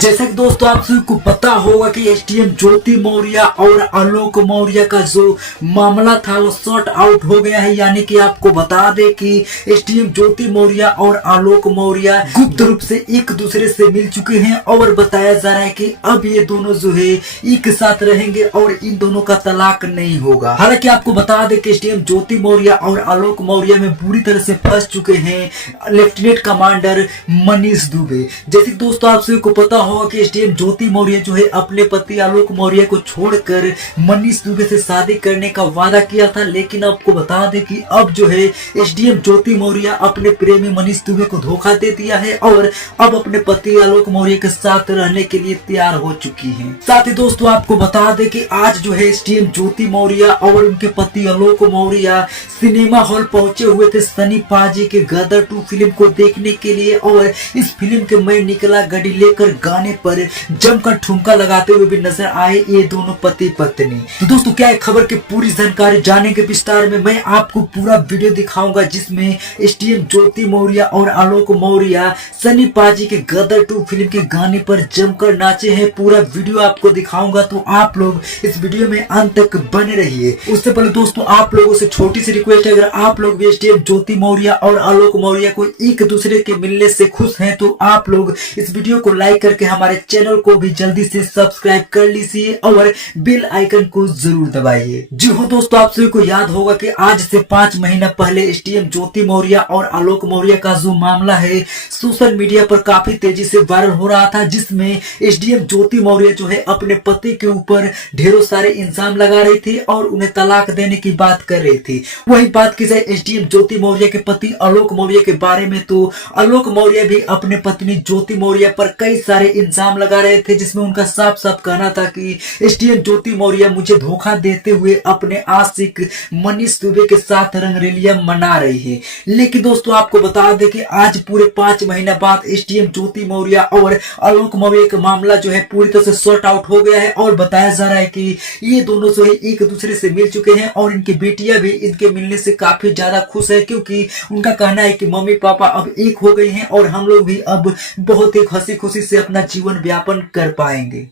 जैसा कि दोस्तों आप सभी को पता होगा कि एसटीएम ज्योति मौर्य और आलोक मौर्य का जो मामला था वो सॉर्ट आउट हो गया है। यानी कि आपको बता दें कि एसटीएम ज्योति मौर्य और आलोक मौर्य गुप्त रूप से एक दूसरे से मिल चुके हैं और बताया जा रहा है कि अब ये दोनों जो है एक साथ रहेंगे और इन दोनों का तलाक नहीं होगा। हालांकि आपको बता दें कि एसटीएम ज्योति मौर्य और आलोक मौर्य में बुरी तरह से फंस चुके हैं लेफ्टिनेंट कमांडर मनीष दुबे। जैसे कि दोस्तों आप सभी को पता होगा कि एसडीएम ज्योति मौर्य जो है अपने पति आलोक मौर्य को छोड़कर मनीष दुबे से शादी करने का वादा किया था, लेकिन आपको बता दें कि अब जो है एसडीएम ज्योति मौर्य अपने प्रेमी मनीष दुबे को धोखा दे दिया है और अब अपने पति आलोक मौर्य के साथ रहने के लिए तैयार हो चुकी है। साथ ही दोस्तों आपको बता दें कि आज जो है एसडीएम ज्योति मौर्य और उनके पति आलोक मौर्य सिनेमा हॉल पहुंचे हुए थे सनी पाजी के गदर 2 फिल्म को देखने के लिए और इस फिल्म के मैं निकला गड़ी लेकर गाने पर जमकर ठुमका लगाते हुए भी नजर आए ये दोनों पति पत्नी। तो दोस्तों क्या है खबर की पूरी जानकारी जाने के विस्तार में मैं आपको पूरा वीडियो दिखाऊंगा जिसमें एसडीएम ज्योति मौर्य और आलोक मौर्य सनी पाजी के गदर 2 फिल्म के गाने पर जमकर नाचे हैं। पूरा वीडियो आपको दिखाऊंगा तो आप लोग इस वीडियो में अंत तक बने रहिए। उससे पहले दोस्तों आप लोगों से छोटी सी रिक्वेस्ट है, अगर आप लोग भी एसडीएम ज्योति मौर्य और आलोक मौर्य को एक दूसरे के मिलने से खुश हैं तो आप लोग इस वीडियो को लाइक करके हमारे चैनल को भी जल्दी से सब्सक्राइब कर लीजिए और बेल आइकन को जरूर दबाइए। जी हो दोस्तों आप सभी को याद होगा कि आज से 5 महीना पहले एसडीएम ज्योति मौर्य और आलोक मौर्य का जो मामला है सोशल मीडिया पर काफी तेजी से वायरल हो रहा था, जिसमें एसडीएम ज्योति मौर्य जो है अपने पति के ऊपर ढेरों सारे इल्जाम लगा रही थी और उन्हें तलाक देने की बात कर रही थी। वही बात की जाए एसडीएम ज्योति मौर्य के पति आलोक मौर्य के बारे में तो आलोक मौर्य भी अपने पत्नी ज्योति मौर्य पर कई सारे इल्जाम लगा रहे थे, जिसमें उनका साफ साफ कहना था कि एसडीएम ज्योति मौर्य मुझे धोखा देते हुए अपने आशिक मनीष दुबे के साथ रंगरेलिया मना रही है। लेकिन दोस्तों आपको बता दें कि आज पूरे 5 महीना बाद एसडीएम ज्योति मौर्य और आलोक मौर्य का मामला जो है पूरी तरह से सॉर्ट आउट हो गया है और बताया जा रहा है कि ये दोनों जो है एक दूसरे से मिल चुके हैं और इनकी बेटियां भी इनके मिलने से काफी ज्यादा खुश है, क्योंकि उनका कहना है कि मम्मी पापा अब एक हो गए हैं और हम लोग भी अब बहुत ही हंसी खुशी से अपना जीवन व्यापन कर पाएंगे।